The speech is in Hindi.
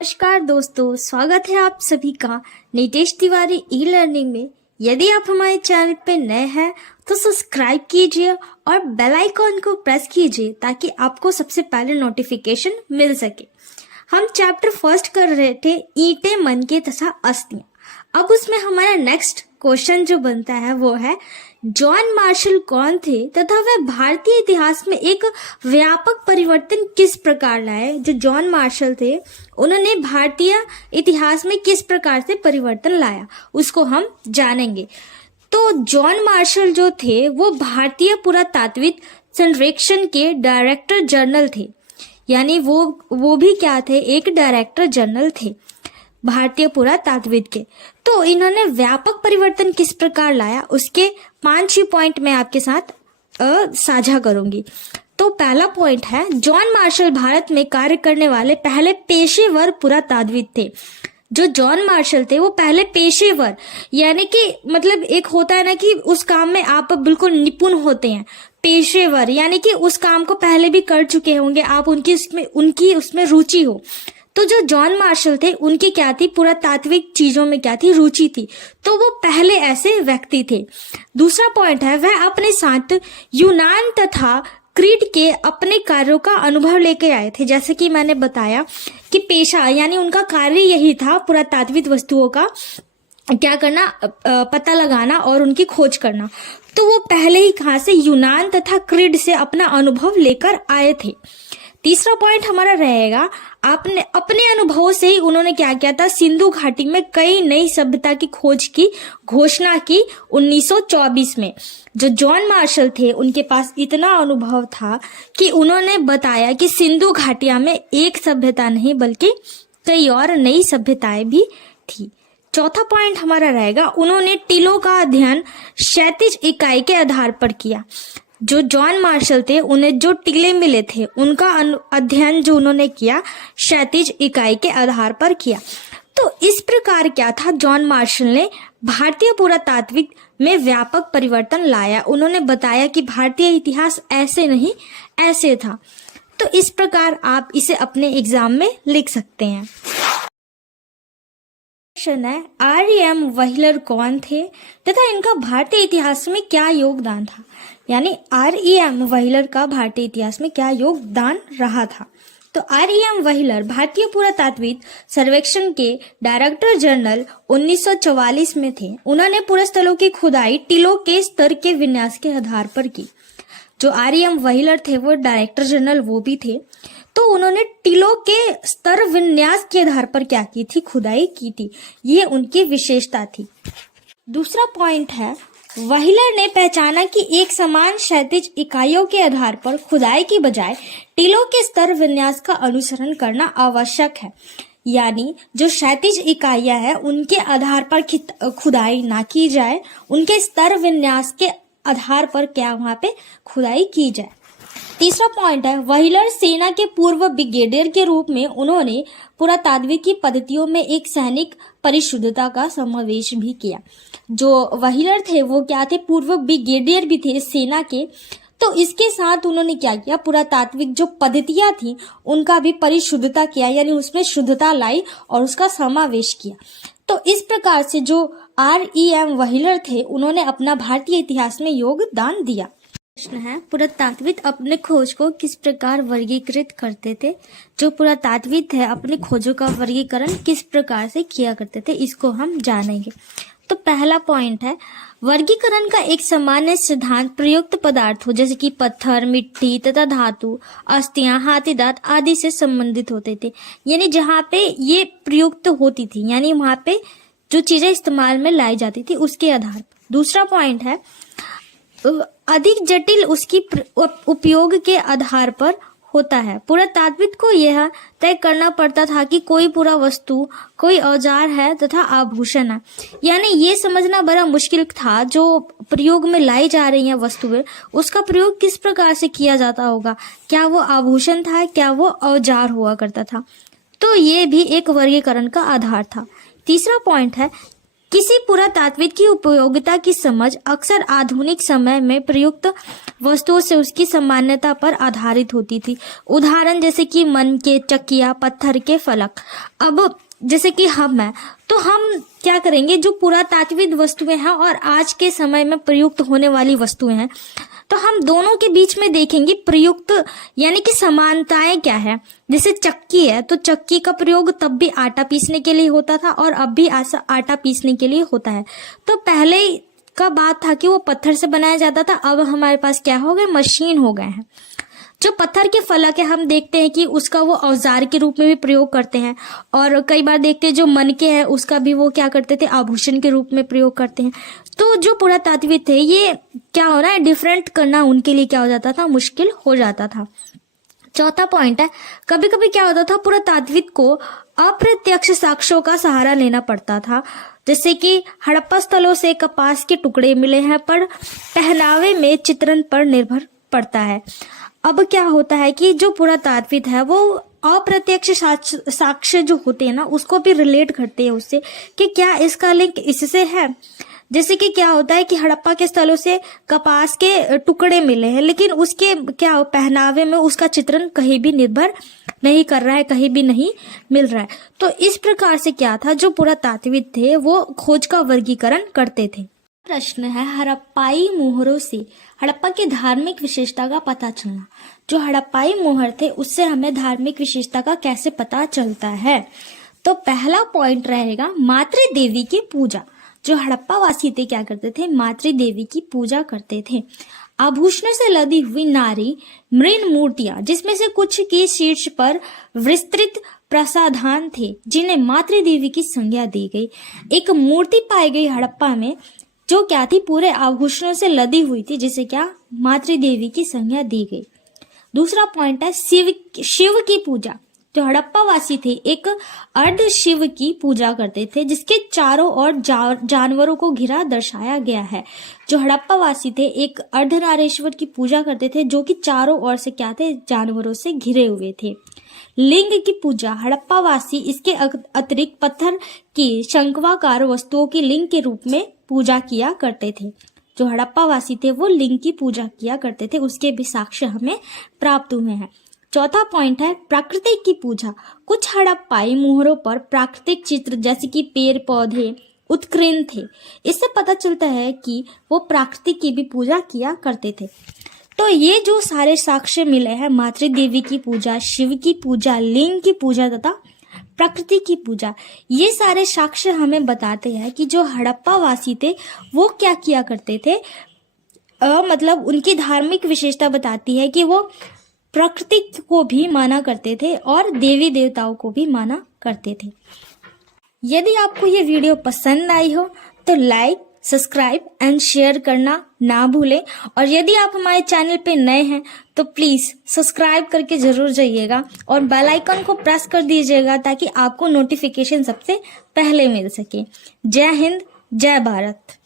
नमस्कार दोस्तों, स्वागत है आप सभी का नितेश तिवारी ई लर्निंग में। यदि आप हमारे चैनल पे नए हैं तो सब्सक्राइब कीजिए और बेल आइकॉन को प्रेस कीजिए ताकि आपको सबसे पहले नोटिफिकेशन मिल सके। हम चैप्टर फर्स्ट कर रहे थे ईंटें, मनके तथा अस्थियां। अब उसमें हमारा नेक्स्ट क्वेश्चन जो बनता है वो है जॉन मार्शल कौन थे तथा वह भारतीय इतिहास में एक व्यापक परिवर्तन किस प्रकार लाए। जो जॉन मार्शल थे उन्होंने भारतीय इतिहास में किस प्रकार से परिवर्तन लाया उसको हम जानेंगे। तो जॉन मार्शल जो थे वो भारतीय पुरातात्विक सर्वेक्षण के डायरेक्टर जनरल थे, यानी वो भी क्या थे, एक डायरेक्टर जनरल थे भारतीय पुरातात्विक के। तो इन्होंने व्यापक परिवर्तन किस प्रकार लाया उसके 5 पॉइंट मैं आपके साथ साझा करूंगी। तो पहला पॉइंट है, जॉन मार्शल भारत में कार्य करने वाले पहले पेशेवर पुरातात्विक थे। जो जॉन मार्शल थे वो पहले पेशेवर, यानी कि मतलब एक होता है ना कि उस काम में आप बिल्कुल निपुण होते हैं। पेशेवर यानी कि उस काम को पहले भी कर चुके होंगे आप, उनकी उसमें रुचि हो। तो जो जॉन मार्शल थे उनकी क्या थी, पुरातात्विक चीजों में क्या थी, रुचि थी। तो वो पहले ऐसे व्यक्ति थे। दूसरा पॉइंट है, वह अपने साथ यूनान तथा क्रीट के अपने कार्यों का अनुभव लेके आए थे। जैसे कि मैंने बताया कि पेशा यानी उनका कार्य यही था पुरातात्विक वस्तुओं का क्या करना, पता लगाना और उनकी खोज करना। तो वो पहले ही कहां से, यूनान तथा क्रीट से अपना अनुभव लेकर आए थे। तीसरा पॉइंट हमारा रहेगा, आपने अपने अनुभवों से ही उन्होंने क्या किया था, सिंधु घाटी में कई नई सभ्यता की खोज की घोषणा की 1924 में। जो जॉन मार्शल थे उनके पास इतना अनुभव था कि उन्होंने बताया कि सिंधु घाटिया में एक सभ्यता नहीं बल्कि कई और नई सभ्यताएं भी थी। चौथा पॉइंट हमारा रहेगा, उन्होंने टीलों का अध्ययन क्षैतिज इकाई के आधार पर किया। जो जॉन मार्शल थे उन्हें जो टीले मिले थे उनका अध्ययन जो उन्होंने किया क्षैतिज इकाई के आधार पर किया। तो इस प्रकार क्या था, जॉन मार्शल ने भारतीय पुरातात्विक में व्यापक परिवर्तन लाया। उन्होंने बताया कि भारतीय इतिहास ऐसे नहीं ऐसे था। तो इस प्रकार आप इसे अपने एग्जाम में लिख सकते हैं। क्वेश्चन है, आर.ई.एम. व्हीलर कौन थे तथा इनका भारतीय इतिहास में क्या योगदान था। यानी आर.ई.एम. व्हीलर का भारतीय इतिहास में क्या योगदान रहा था। तो आर.ई.एम. व्हीलर भारतीय पुरातात्विक सर्वेक्षण के डायरेक्टर जनरल 1944 में थे। उन्होंने पुरास्थलों की खुदाई टीलों के स्तर के विन्यास के आधार पर की। जो आर.ई.एम. व्हीलर थे वो डायरेक्टर जनरल वो भी थे। तो उन्होंने टीलों के स्तर विन्यास के आधार पर क्या की थी, खुदाई की थी। ये उनकी विशेषता थी। दूसरा पॉइंट है, व्हीलर ने पहचाना कि एक समान क्षैतिज इकाइयों के आधार पर खुदाई की बजाय टीलों के स्तर विन्यास का अनुसरण करना आवश्यक है। यानी जो क्षैतिज इकाइयां हैं उनके आधार पर खुदाई ना की जाए, उनके स्तर विन्यास के आधार पर क्या वहां पे खुदाई की जाए। तीसरा पॉइंट है, व्हीलर सेना के पूर्व ब्रिगेडियर के रूप में उन्होंने पुरातात्विक की पद्धतियों में एक सैनिक परिशुद्धता का समावेश भी किया। जो व्हीलर थे वो क्या थे, पूर्व ब्रिगेडियर भी थे सेना के। तो इसके साथ उन्होंने क्या किया, पुरातात्विक जो पद्धतियां थी उनका भी परिशुद्धता किया, यानी उसमें शुद्धता लाई और उसका समावेश किया। तो इस प्रकार से जो आर.ई.एम. व्हीलर थे उन्होंने अपना भारतीय इतिहास में योगदान दिया। प्रश्न है, पुरातात्विक अपने खोज को किस प्रकार वर्गीकृत करते थे। जो पुरातात्विक है अपने खोजों का वर्गीकरण किस प्रकार से किया करते थे, इसको हम जानेंगे। तो पहला पॉइंट है, वर्गीकरण का एक सामान्य सिद्धांत प्रयुक्त पदार्थों जैसे कि पत्थर, मिट्टी तथा धातु, अस्थियां, हाथी दांत आदि से संबंधित होते थे। यानी जहाँ पे ये प्रयुक्त होती थी, यानी वहाँ पे जो चीजें इस्तेमाल में लाई जाती थी उसके आधार पर। दूसरा पॉइंट है, अधिक जटिल उसकी उपयोग के आधार पर होता है। पुरातात्विक को यह तय करना पड़ता था कि कोई पूरा वस्तु, कोई औजार है तथा आभूषण है। यानी ये समझना बड़ा मुश्किल था, जो प्रयोग में लाई जा रही है वस्तुएं उसका प्रयोग किस प्रकार से किया जाता होगा, क्या वो आभूषण था, क्या वो औजार हुआ करता था। तो ये भी एक वर्गीकरण का आधार था। तीसरा पॉइंट है, किसी पुरातात्विक की उपयोगिता की समझ अक्सर आधुनिक समय में प्रयुक्त वस्तुओं से उसकी सामान्यता पर आधारित होती थी। उदाहरण जैसे कि मन के चक्किया, पत्थर के फलक। अब जैसे कि हम हैं तो हम क्या करेंगे, जो पुरातात्विक वस्तुएं हैं और आज के समय में प्रयुक्त होने वाली वस्तुएं हैं, तो हम दोनों के बीच में देखेंगे प्रयुक्त यानी कि समानताएं क्या है। जैसे चक्की है तो चक्की का प्रयोग तब भी आटा पीसने के लिए होता था और अब भी आटा पीसने के लिए होता है। तो पहले का बात था कि वो पत्थर से बनाया जाता था, अब हमारे पास क्या हो गए, मशीन हो गए हैं। जो पत्थर के फलक है हम देखते हैं कि उसका वो औजार के रूप में भी प्रयोग करते हैं, और कई बार देखते हैं जो मनके हैं उसका भी वो क्या करते थे, आभूषण के रूप में प्रयोग करते हैं। तो जो पुरातात्विक थे ये क्या हो रहा है, डिफरेंट करना उनके लिए क्या हो जाता था, मुश्किल हो जाता था। चौथा पॉइंट है, कभी कभी क्या होता था, पुरातात्विक को अप्रत्यक्ष साक्ष्यों का सहारा लेना पड़ता था। जैसे कि हड़प्पा स्थलों से कपास के टुकड़े मिले हैं पर पहनावे में चित्रण पर निर्भर पड़ता है। अब क्या होता है कि जो पुरातात्विक है वो अप्रत्यक्ष साक्ष्य जो होते हैं ना उसको भी रिलेट करते हैं उससे कि क्या इसका लिंक इससे है। जैसे कि क्या होता है कि हड़प्पा के स्थलों से कपास के टुकड़े मिले हैं लेकिन उसके क्या पहनावे में उसका चित्रण कहीं भी निर्भर नहीं कर रहा है, कहीं भी नहीं मिल रहा है। तो इस प्रकार से क्या था, जो पुरातात्विक थे वो खोज का वर्गीकरण करते थे। प्रश्न है, हड़प्पाई मोहरों से हड़प्पा की धार्मिक विशेषता का पता चलना। जो हड़प्पाई मोहर थे उससे हमें धार्मिक विशेषता का कैसे पता चलता है। तो पहला पॉइंट रहेगा मातृ देवी की पूजा। जो हड़प्पा वासी थे क्या करते थे, मातृ देवी की पूजा करते थे। आभूषणों से लदी हुई नारी मृण मूर्तियां, जिसमें से कुछ के शीर्ष पर विस्तृत प्रसाधान थे जिन्हें मातृ देवी की संज्ञा दी गई। एक मूर्ति पाई गई हड़प्पा में जो क्या थी, पूरे आभूषणों से लदी हुई थी, जिसे क्या मातृ देवी की संज्ञा दी गई। दूसरा पॉइंट है शिव की पूजा। जो हड़प्पा वासी थे एक अर्ध शिव की पूजा करते थे जिसके चारों ओर जानवरों को घिरा दर्शाया गया है। जो हड़प्पा वासी थे एक अर्धनारेश्वर की पूजा करते थे जो कि चारों ओर से क्या थे, जानवरों से घिरे हुए थे। लिंग की पूजा, हड़प्पा वासी इसके अतिरिक्त पत्थर की शंक्वाकार वस्तुओं की लिंग के रूप में पूजा किया करते थे। जो हड़प्पा वासी थे वो लिंग की पूजा किया करते थे, उसके भी साक्ष्य हमें प्राप्त हुए हैं। चौथा पॉइंट है प्रकृति की पूजा। कुछ हड़प्पाई मोहरों पर प्राकृतिक चित्र जैसे कि पेड़ पौधे उत्कीर्ण थे। इससे पता चलता है कि वो प्रकृति की भी पूजा किया करते थे। तो ये जो सारे साक्ष्य मिले हैं, मातृ देवी की पूजा, शिव की पूजा, लिंग की पूजा तथा प्रकृति की पूजा, ये सारे साक्ष्य हमें बताते हैं कि जो हड़प्पा वासी थे वो क्या किया करते थे। मतलब उनकी धार्मिक विशेषता बताती है कि वो प्रकृति को भी माना करते थे और देवी देवताओं को भी माना करते थे। यदि आपको ये वीडियो पसंद आई हो तो लाइक, सब्सक्राइब एंड शेयर करना ना भूलें। और यदि आप हमारे चैनल पे नए हैं तो प्लीज सब्सक्राइब करके जरूर जाइएगा और बेल आइकन को प्रेस कर दीजिएगा ताकि आपको नोटिफिकेशन सबसे पहले मिल सके। जय हिंद, जय भारत।